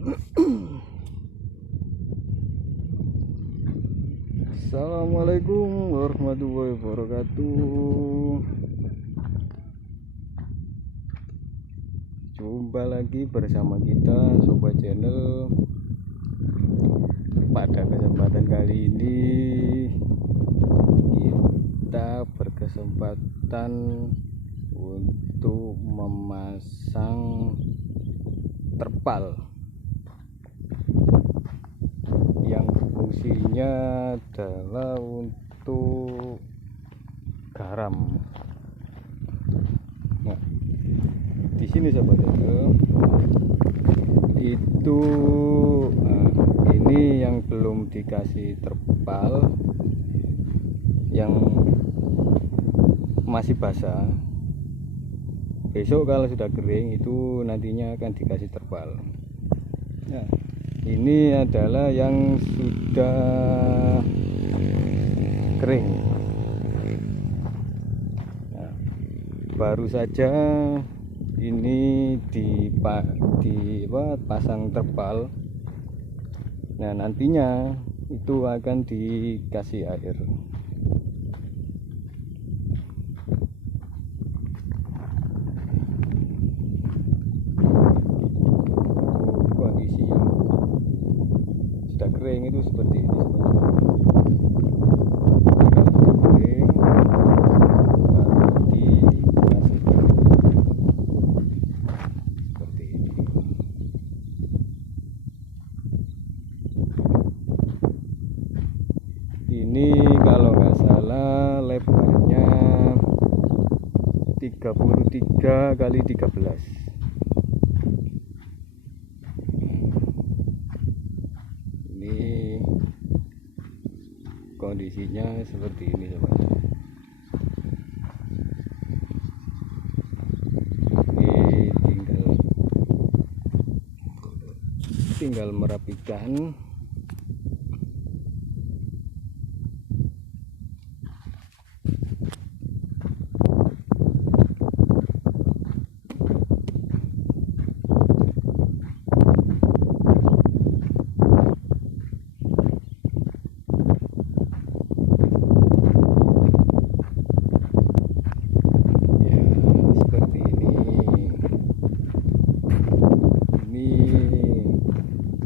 Assalamualaikum warahmatullahi wabarakatuh. Jumpa lagi bersama kita Sobat Channel. Pada kesempatan kali ini kita berkesempatan untuk memasang terpal yang fungsinya adalah untuk garam. Nah, di sini Sobat Channel itu ini yang belum dikasih terpal, yang masih basah. Besok kalau sudah kering itu nantinya akan dikasih terpal. Nah, ini adalah yang sudah kering. Nah, baru saja ini dipasang terpal. Nah, nantinya itu akan dikasih air. Kondisi yang sudah kering itu seperti ini. Kalau sudah kering baru dikasih seperti ini. Ini kalau nggak salah lebarnya 33 kali 13. Ini kondisinya seperti ini Sobat. Ini tinggal merapikan.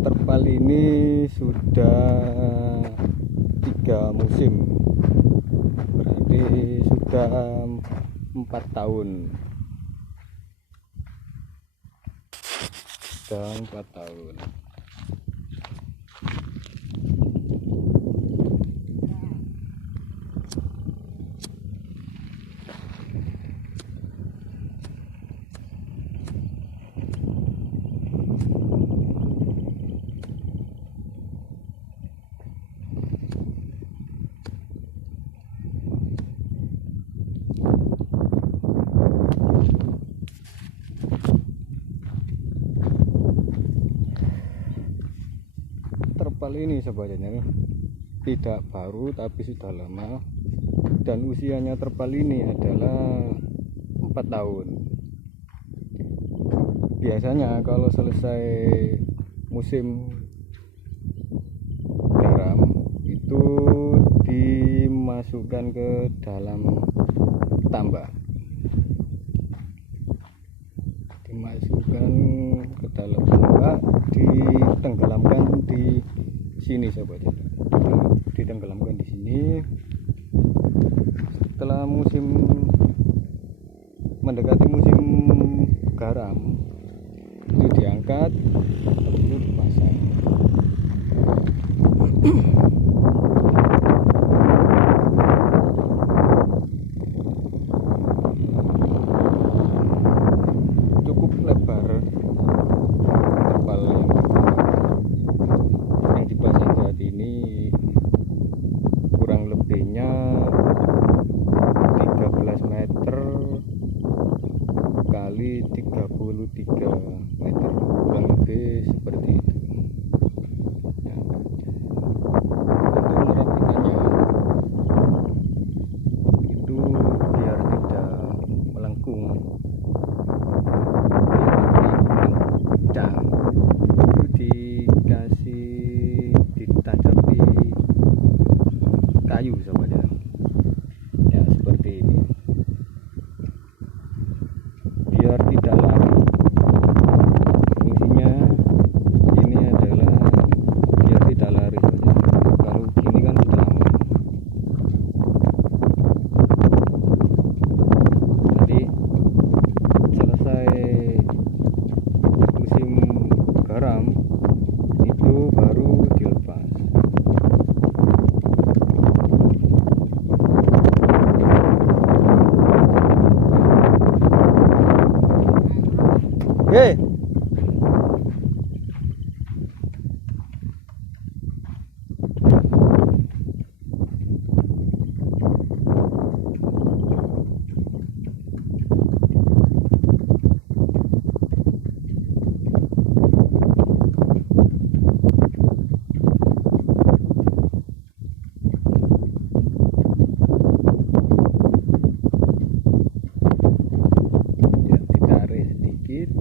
Terpal ini sudah 3 musim, berarti sudah 4 tahun. Sudah 4 tahun. Terpal ini sebenarnya tidak baru tapi sudah lama, dan usianya terpal ini adalah 4 tahun. Biasanya kalau selesai musim garam itu dimasukkan ke dalam tambak, ditenggelamkan di sini Sobat. Ditenggelamkan di sini. Setelah mendekati musim garam itu diangkat, itu dipasang. Cukup lebar terpal yang dipasang saat ini, kurang lebihnya 13 meter kali 33 meter, kurang lebih seperti itu. Nah, untuk merapikannya itu biar tidak melengkung, biar tidak pecah, itu Oke. Ditarik sedikit.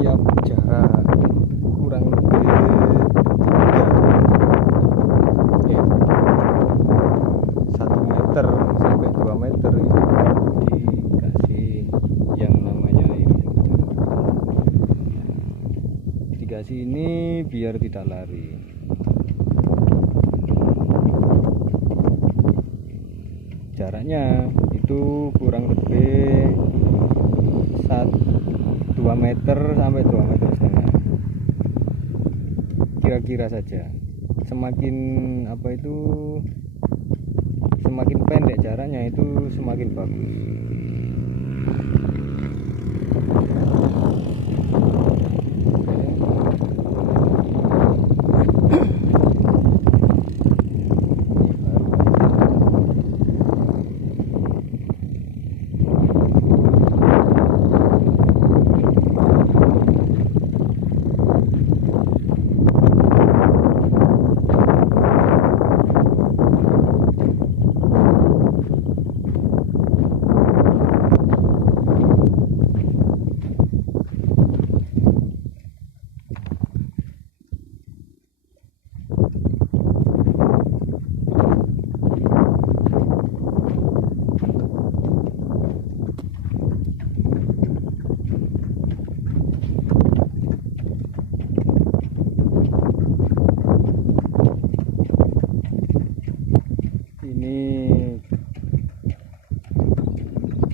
Setiap jarak kurang lebih 1 meter sampai 2 meter itu baru dikasih yang namanya ini. Dikasih ini biar tidak lari. Jaraknya itu kurang lebih 2 meter sampai 2 meter setengah, kira-kira saja. Semakin semakin pendek jaraknya itu semakin bagus.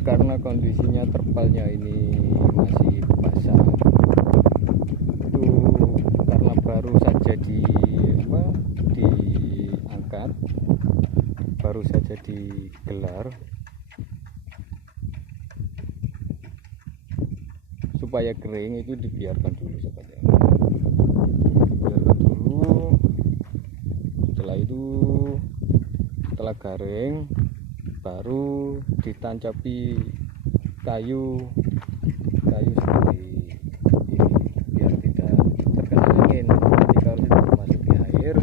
Karena kondisinya terpalnya ini masih basah, itu karena baru saja diangkat, baru saja digelar, supaya kering itu dibiarkan dulu saja. Dibiarkan dulu. Setelah itu, setelah garing, baru ditancapi kayu seperti ini biar tidak terkena angin. Jadi kalau sudah dimasuki air,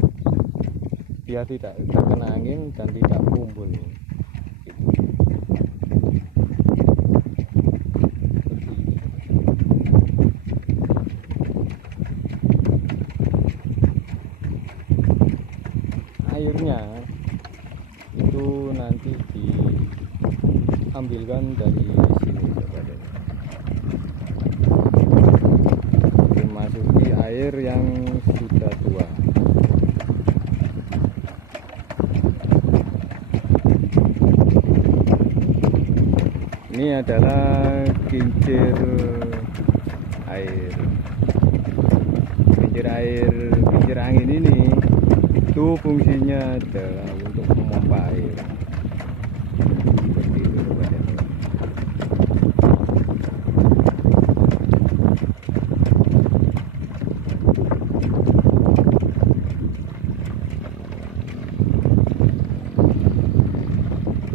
biar tidak terkena angin dan tidak kumpul. Airnya itu nanti diambilkan dari sini, dimasuki air yang sudah tua. Ini adalah kincir angin ini. Itu fungsinya adalah untuk memompa air. Seperti itu, sobat.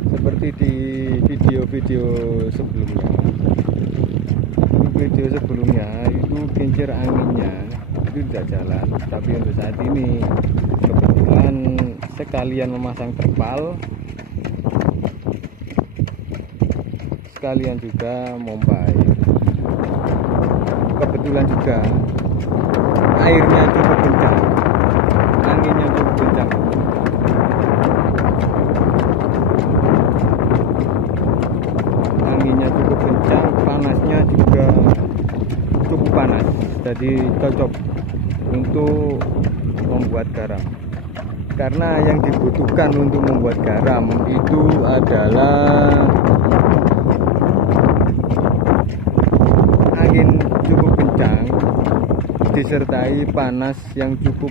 Seperti di video-video sebelumnya. Video sebelumnya itu kincir anginnya itu tidak jalan, tapi untuk saat ini kebetulan sekalian memasang terpal, sekalian juga pompa air. Kebetulan juga airnya cukup kencang, anginnya cukup kencang. Anginnya cukup kencang, panasnya juga cukup panas, jadi cocok untuk membuat garam. Karena yang dibutuhkan untuk membuat garam itu adalah angin cukup kencang disertai panas yang cukup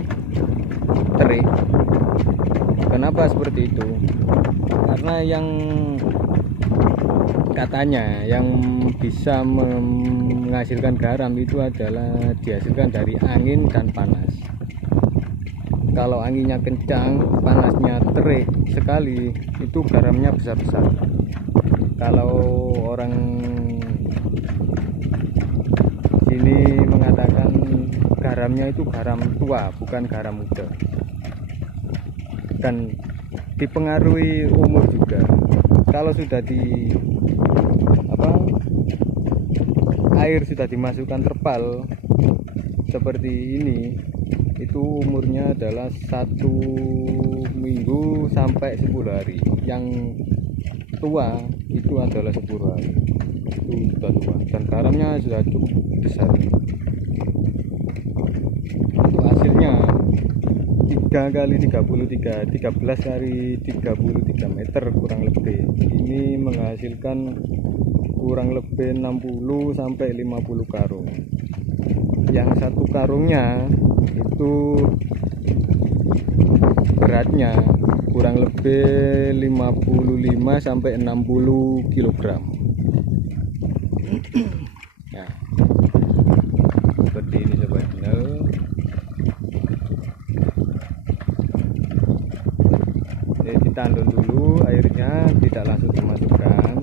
terik Kenapa seperti itu? Karena yang katanya yang bisa menghasilkan garam itu adalah dihasilkan dari angin dan panas. Kalau anginnya kencang, panasnya terik sekali, itu garamnya besar-besar. Kalau orang sini mengatakan garamnya itu garam tua, bukan garam muda. Dan dipengaruhi umur juga. Kalau sudah air sudah dimasukkan terpal seperti ini, itu umurnya adalah 1 minggu sampai 10 hari. Yang tua itu adalah 10 hari, itu sudah tua dan garamnya sudah cukup besar. Untuk hasilnya 3 kali 33, 13 kali 33 meter kurang lebih. Ini menghasilkan kurang lebih 60 sampai 50 karung. Yang satu karungnya itu beratnya kurang lebih 55 sampai 60 kg. Nah, seperti ini sobat channel. Ditandun dulu airnya, tidak langsung dimasukkan.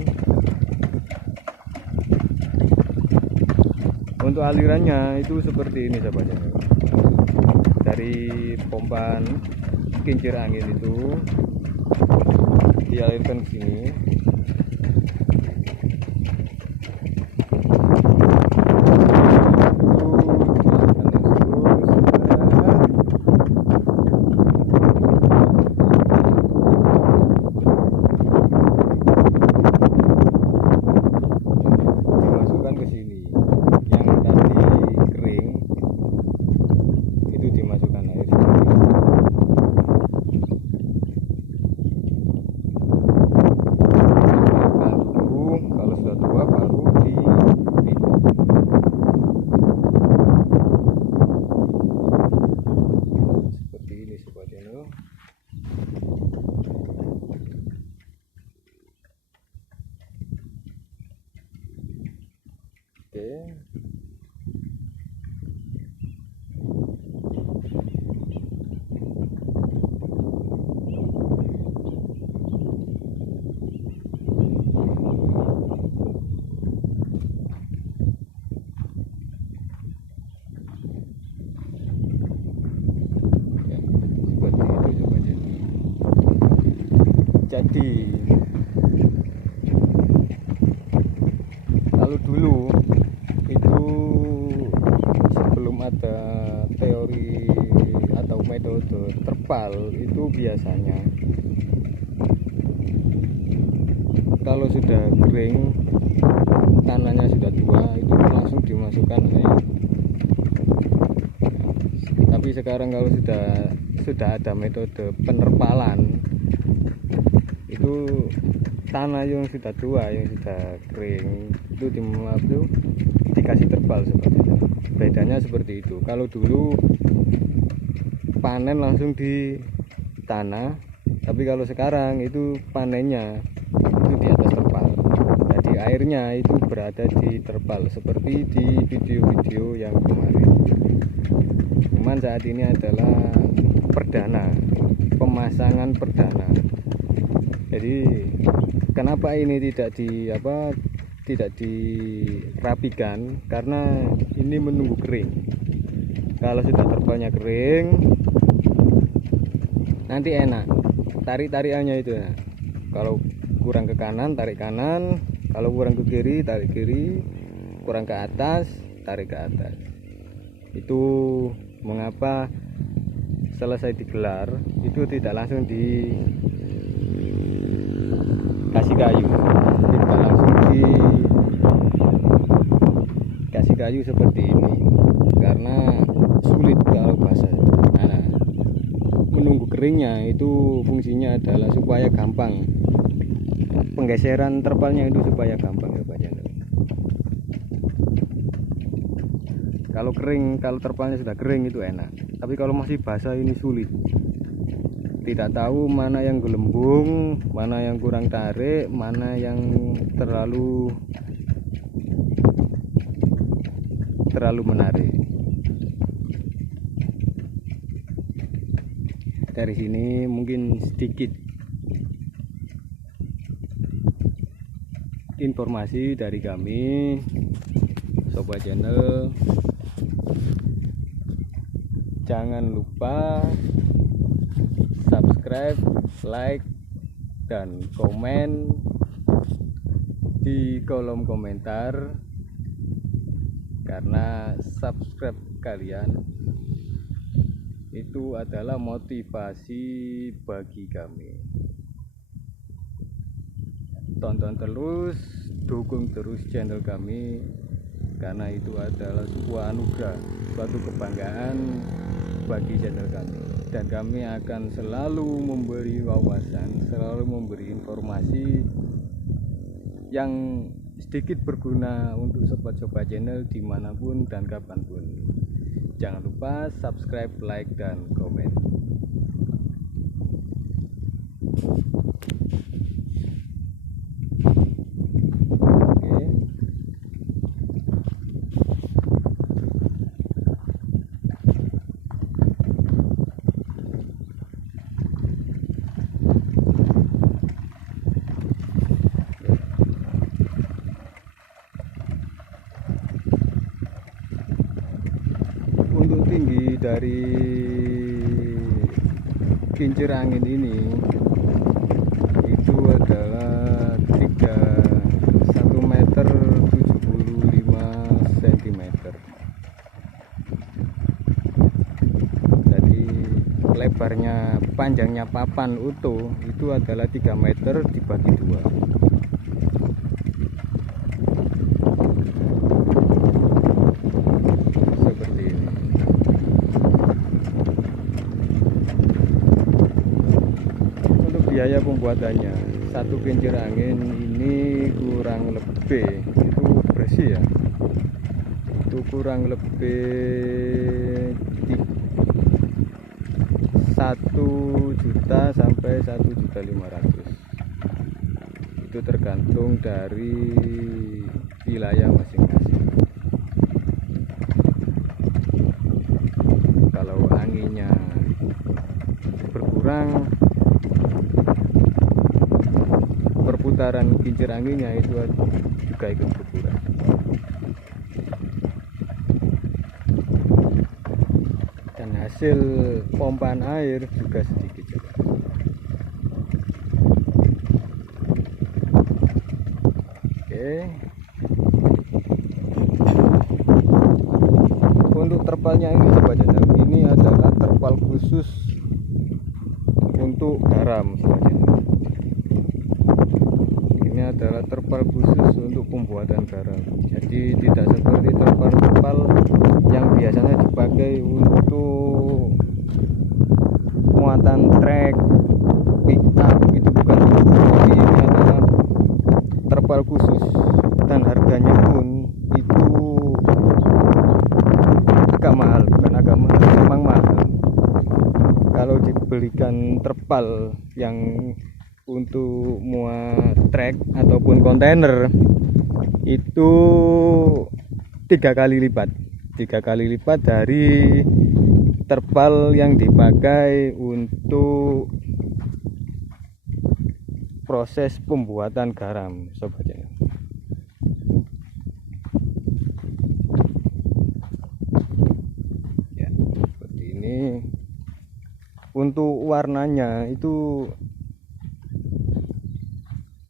Untuk alirannya itu seperti ini sobat channel. Dari pompa kincir angin itu dialirkan ke sini. Dimasukkan ke sini. Yang tadi kering itu dimasukkan air. Kalau sudah tua baru diminum. Seperti ini sobat channel. Oke. Jadi kalau dulu itu sebelum ada teori atau metode terpal itu biasanya kalau sudah kering, tanahnya sudah tua, itu langsung dimasukkan air. Tapi sekarang kalau sudah ada metode penerpalan, itu tanah yang sudah tua, yang sudah kering itu dikasih terpal seperti itu. Bedanya seperti itu. Kalau dulu panen langsung di tanah, tapi kalau sekarang itu panennya itu di atas terpal. Jadi airnya itu berada di terpal seperti di video-video yang kemarin. Cuman saat ini adalah perdana, pemasangan perdana. Jadi kenapa ini tidak dirapikan? Karena ini menunggu kering. Kalau sudah terpalnya kering, nanti enak tarik-tarikannya itu ya. Kalau kurang ke kanan, tarik kanan. Kalau kurang ke kiri, tarik kiri. Kurang ke atas, tarik ke atas. Itu mengapa selesai digelar itu tidak langsung kasih kayu, tidak langsung dikasih kayu seperti ini karena sulit kalau basah. Nah, menunggu keringnya itu fungsinya adalah supaya gampang penggeseran terpalnya, itu supaya gampang ya Pak Jendel. Kalau kering, kalau terpalnya sudah kering itu enak, tapi kalau masih basah ini sulit. tidak tahu mana yang gelembung, mana yang kurang tarik, mana yang terlalu menarik. Dari sini mungkin sedikit informasi dari kami Sobat Channel. Jangan lupa subscribe, like, dan komen di kolom komentar, karena subscribe kalian itu adalah motivasi bagi kami. Tonton terus, dukung terus channel kami, karena itu adalah sebuah anugerah, suatu kebanggaan bagi channel kami. Dan kami akan selalu memberi wawasan, selalu memberi informasi yang sedikit berguna untuk sobat-sobat channel dimanapun dan kapanpun. Jangan lupa subscribe, like, dan komen. Untuk tinggi dari kincir angin ini itu adalah 1 meter 75 cm. Jadi lebarnya, panjangnya papan utuh itu adalah 3 meter dibagi 2. Biaya pembuatannya, satu kincir angin ini kurang lebih, itu bersih ya, itu kurang lebih 1 juta sampai 1.500.000. Itu tergantung dari wilayah masing-masing. Kalau anginnya berkurang, perputaran kincir anginnya itu juga ikut berkurang. Dan hasil pompaan air juga sedikit juga. Oke. Untuk terpalnya ini Sobat Channel, ini adalah terpal khusus untuk garam Sobat Channel. Ini adalah terpal khusus untuk pembuatan garam. Jadi tidak seperti terpal-terpal yang biasanya dipakai untuk muatan trek, pickup, itu bukan. Jadi ini adalah terpal khusus, dan harganya pun itu agak mahal, bukan agak mahal, memang mahal. Kalau dibelikan terpal yang untuk muat trek ataupun kontainer itu 3 kali lipat dari terpal yang dipakai untuk proses pembuatan garam Sobat Channel. Ya, seperti ini. Untuk warnanya itu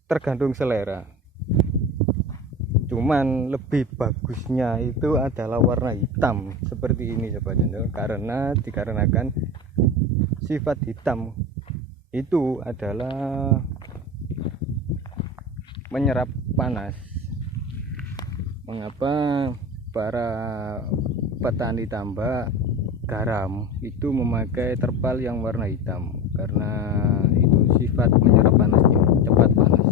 tergantung selera, cuman lebih bagusnya itu adalah warna hitam seperti ini Sobat Channel, dikarenakan sifat hitam itu adalah menyerap panas. Mengapa para petani tambak garam itu memakai terpal yang warna hitam? Karena itu sifat menyerap panasnya, cepat panas.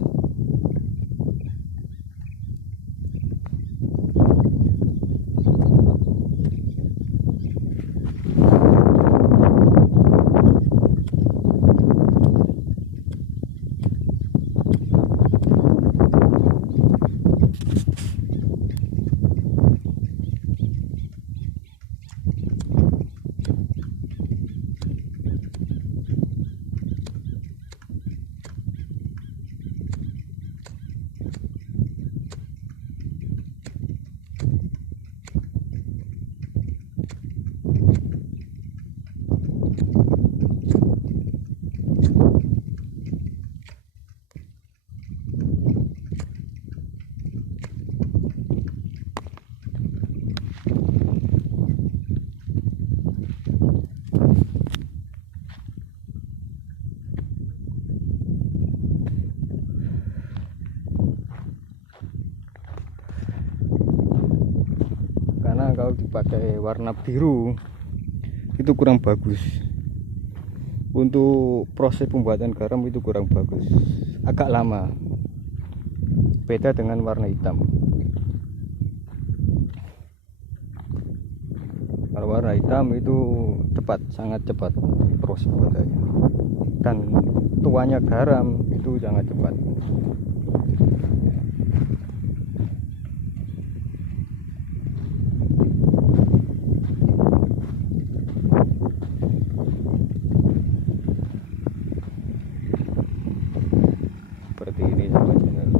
pakai warna biru itu kurang bagus. Untuk proses pembuatan garam itu kurang bagus, agak lama, beda dengan warna hitam. Kalau warna hitam itu cepat, sangat cepat proses pembuatannya, dan tuanya garam itu sangat cepat. Seperti ini sobat channel.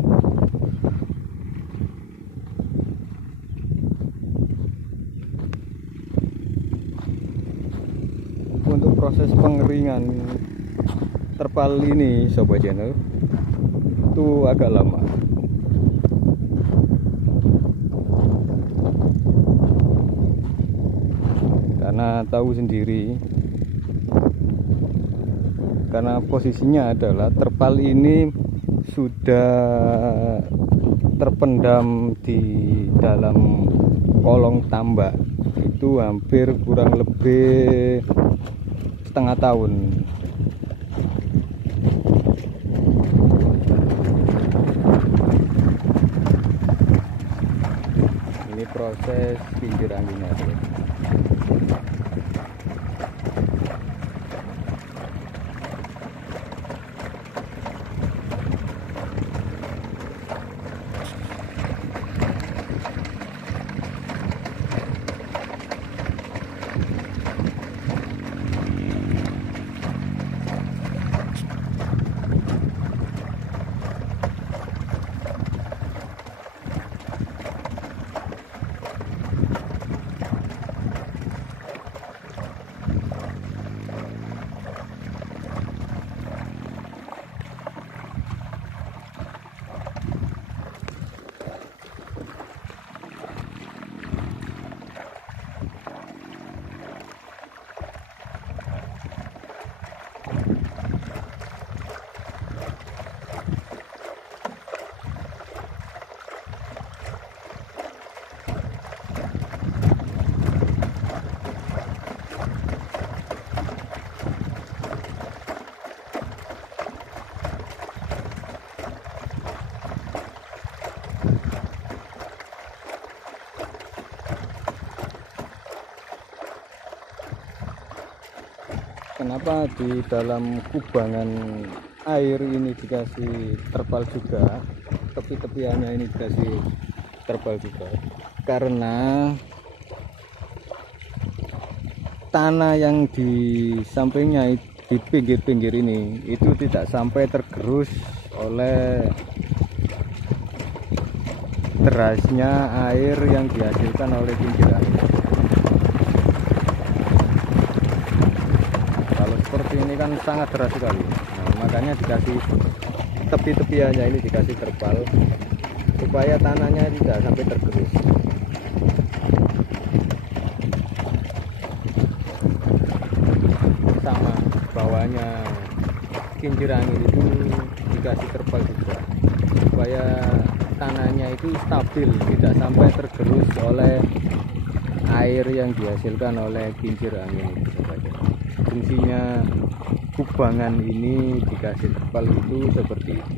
Untuk proses pengeringan terpal ini sobat channel itu agak lama, karena tahu sendiri, karena posisinya adalah terpal ini sudah terpendam di dalam kolong tambak itu hampir kurang lebih setengah tahun. Ini proses kincir anginnya. Kenapa di dalam kubangan air ini dikasih terpal juga, tepi-tepiannya ini dikasih terpal juga? Karena tanah yang di sampingnya, di pinggir-pinggir ini itu tidak sampai tergerus oleh derasnya air yang dihasilkan oleh kincir angin. Seperti ini kan sangat deras sekali. Nah, makanya dikasih tepi-tepiannya ini dikasih terpal supaya tanahnya tidak sampai tergerus. Sama bawahnya kincir angin itu dikasih terpal juga supaya tanahnya itu stabil, tidak sampai tergerus oleh air yang dihasilkan oleh kincir angin itu. Fungsinya kubangan ini dikasih terpal itu seperti itu.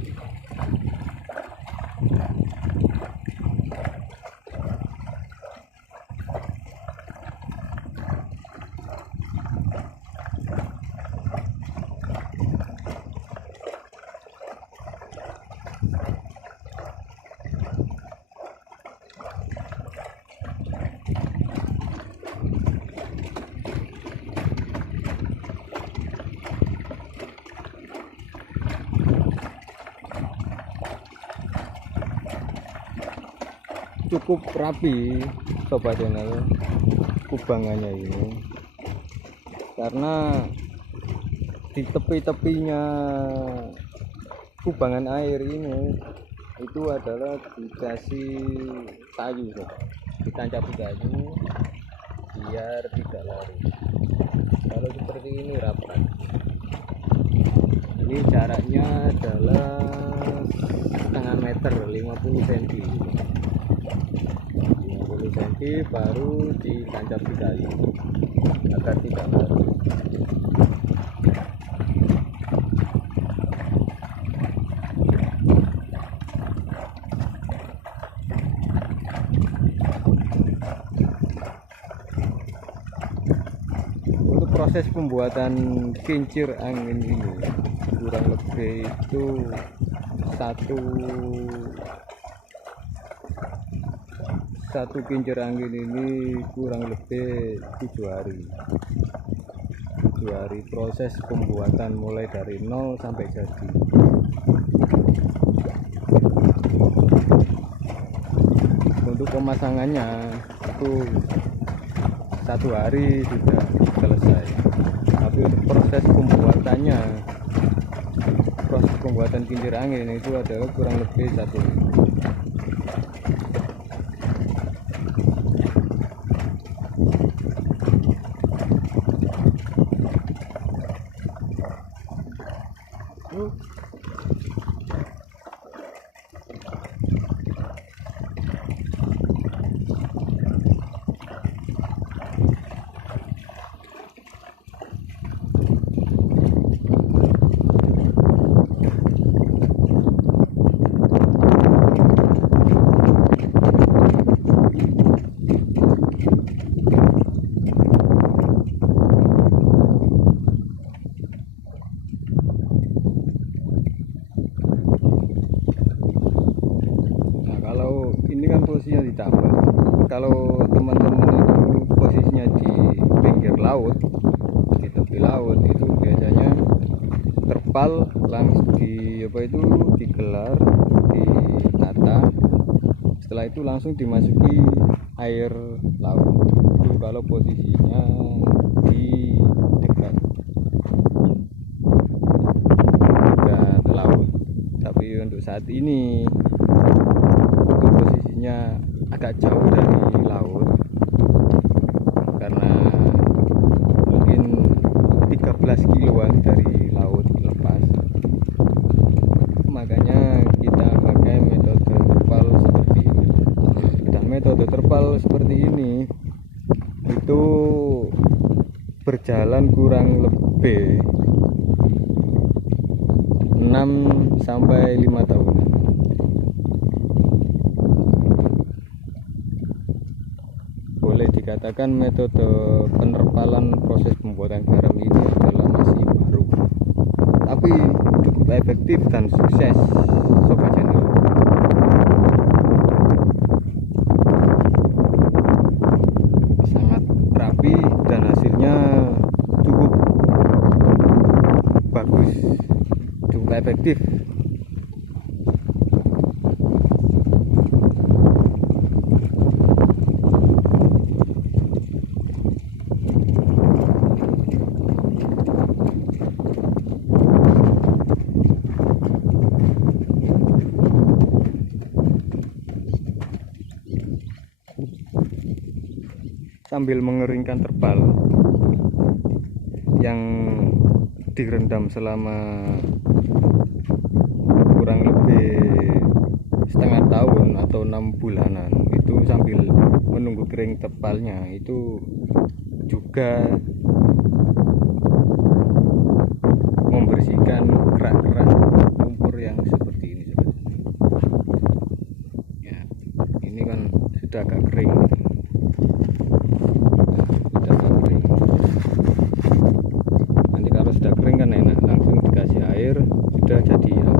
Cukup rapi sobat channel kubangannya ini, karena di tepi-tepinya kubangan air ini itu adalah dikasih kayu, ditancapi kayu biar tidak larut. Kalau seperti ini rapat. Ini jaraknya adalah setengah meter, 50 cm. cm baru ditancap sekali agar tidak larut. Untuk proses pembuatan kincir angin ini kurang lebih itu satu kincir angin ini kurang lebih 7 hari proses pembuatan mulai dari nol sampai jadi. Untuk pemasangannya itu 1 hari sudah selesai, tapi untuk proses pembuatan kincir angin itu adalah kurang lebih 1 minggu. Ini kan posisinya ditambah. Kalau teman-teman itu posisinya di pinggir laut, di tepi laut, itu biasanya terpal langsung digelar, ditata. Setelah itu langsung dimasuki air laut. Itu kalau posisinya di dekat laut. Tapi untuk saat ini posisinya agak jauh dari laut karena mungkin 13 kiloan dari laut lepas, makanya kita pakai metode terpal seperti ini. Dan metode terpal seperti ini itu berjalan kurang lebih 6-5 tahun. Boleh dikatakan metode penerpalan proses pembuatan garam ini adalah masih baru, tapi cukup efektif dan sukses, sobat channel. Sangat rapi dan hasilnya cukup bagus, cukup efektif. Sambil mengeringkan terpal yang direndam selama kurang lebih setengah tahun atau 6 bulanan, itu sambil menunggu kering terpalnya itu juga membersihkan kerak-kerak lumpur yang seperti ini. Ya, ini kan sudah agak kering. Nanti kalau sudah kering kan enak, langsung dikasih air sudah jadi ya.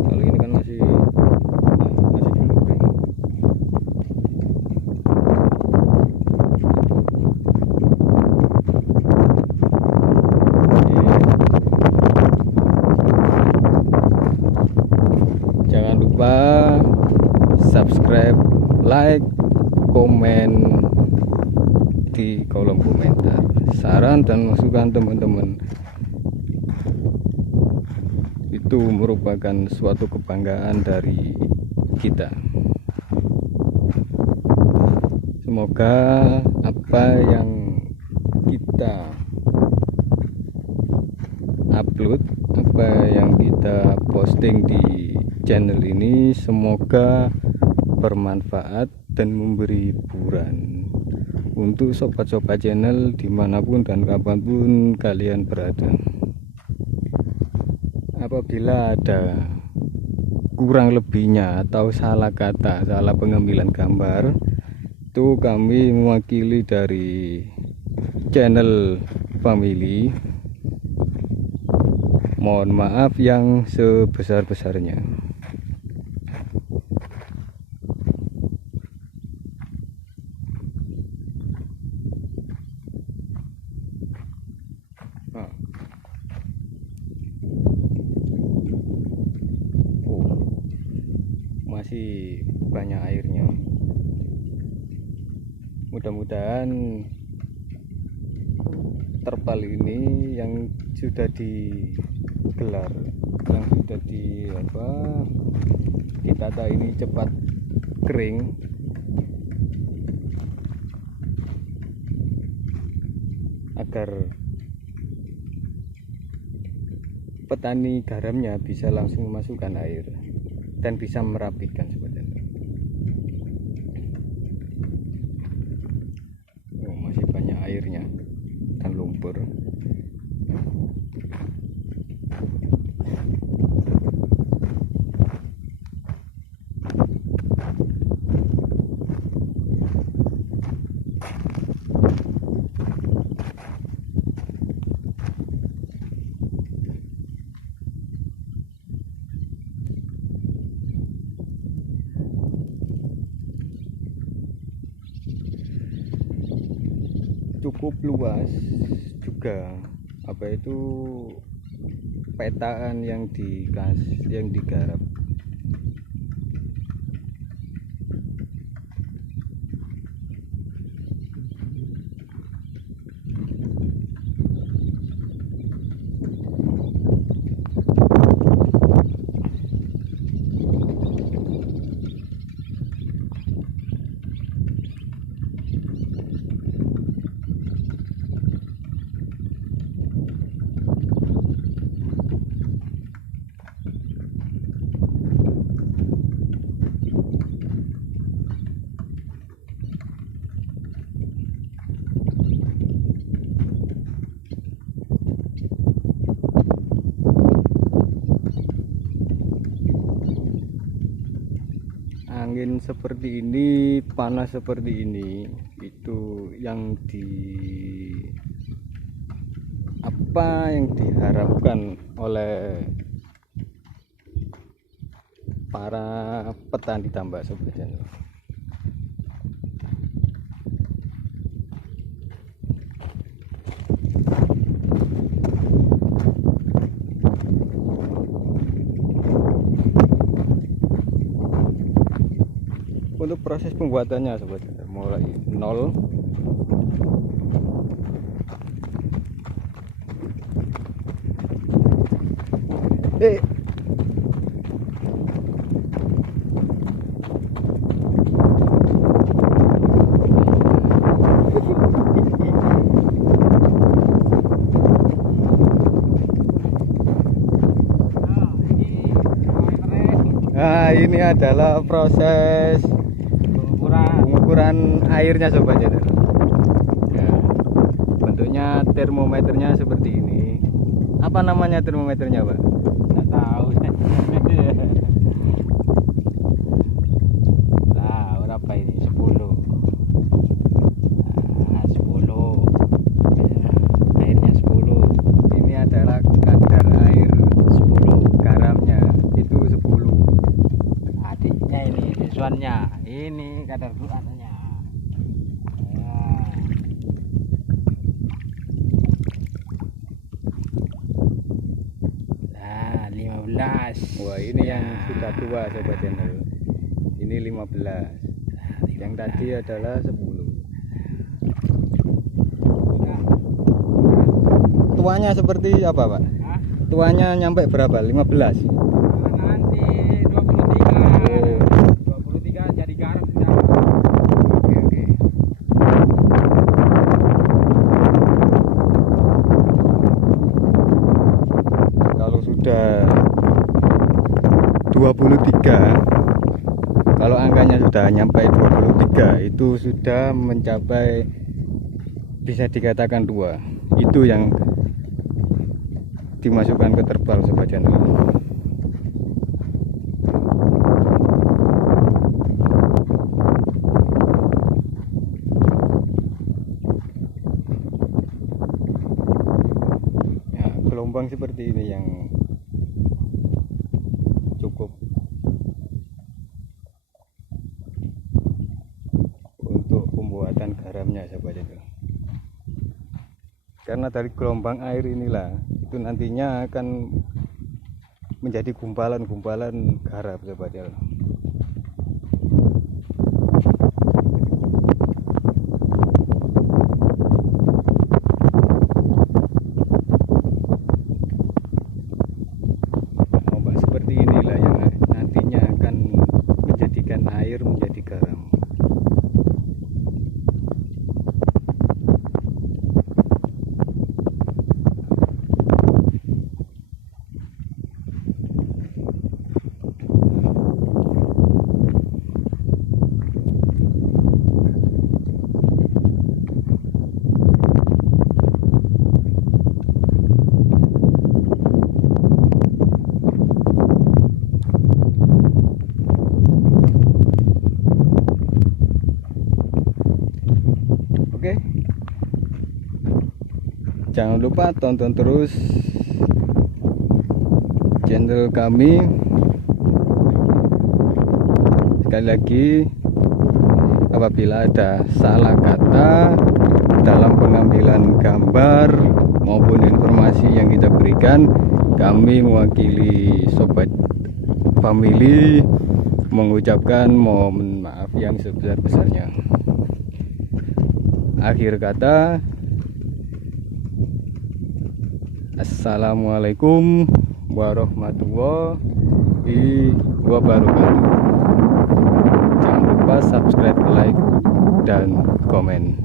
Kalau ini kan masih belum kering. Jangan lupa subscribe, like, komen di kolom komentar saran dan masukan teman-teman. Itu merupakan suatu kebanggaan dari kita. Semoga apa yang kita upload, apa yang kita posting di channel ini, semoga bermanfaat dan memberi hiburan untuk sobat-sobat channel dimanapun dan kapanpun kalian berada. Apabila ada kurang lebihnya atau salah kata, salah pengambilan gambar, itu kami mewakili dari channel family, mohon maaf yang sebesar-besarnya. Masih banyak airnya. Mudah-mudahan terpal ini yang sudah digelar, yang sudah ditata ini cepat kering, agar petani garamnya bisa langsung memasukkan air dan bisa merapikan seperti itu. Masih banyak airnya dan lumpur. Cukup luas juga petaan yang digarap. Angin seperti ini, panas seperti ini, itu yang diharapkan oleh para petani tambak sobat channel. Untuk proses pembuatannya sobat, mulai nol Nah, ini adalah proses pengukuran airnya sobat ya. Bentuknya termometernya seperti ini. Apa namanya termometernya, Pak? Nggak tahu. Lah, berapa ini? 10. Nah, 10. Airnya 10. Ini adalah kadar air 10. Garamnya itu 10. Adiknya ini, siswannya. Ini kadar gulanya. Nah, 15. Wah, ini yang sudah tua sobat channel. Ini 15. Yang tadi adalah 10. Tuanya seperti apa, Pak? Hah? Tuanya nyampe berapa? 15. Nanti 23. 23 jadi garam sudah. Oke, oke. Kalau sudah 23, Kalau angkanya sudah nyampe 23 itu sudah mencapai, bisa dikatakan tua. Itu yang dimasukkan ke terbal sobat channel. Ya, gelombang seperti ini yang cukup untuk pembuatan garamnya sobat channel. Karena dari gelombang air inilah itu nantinya akan menjadi gumpalan-gumpalan garam sobat channel. Ombak seperti inilah yang nantinya akan menjadikan air menjadi garam. Oke, jangan lupa tonton terus channel kami. Sekali lagi, apabila ada salah kata dalam pengambilan gambar maupun informasi yang kita berikan, kami mewakili sobat family mengucapkan mohon maaf yang sebesar-besarnya. Akhir kata, assalamualaikum warahmatullahi wabarakatuh. Jangan lupa subscribe, like, dan komen.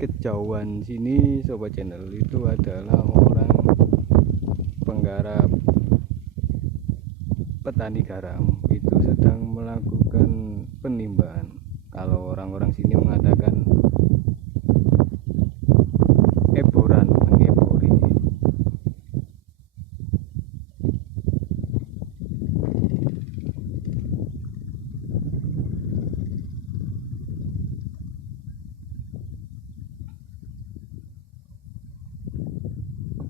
Kejauhan sini sobat channel itu adalah orang penggarap petani garam itu sedang melakukan penimbangan. Kalau orang-orang sini mengatakan eboran, mengebori.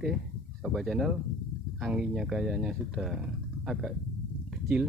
Oke, sobat channel, anginnya kayaknya sudah agak kecil.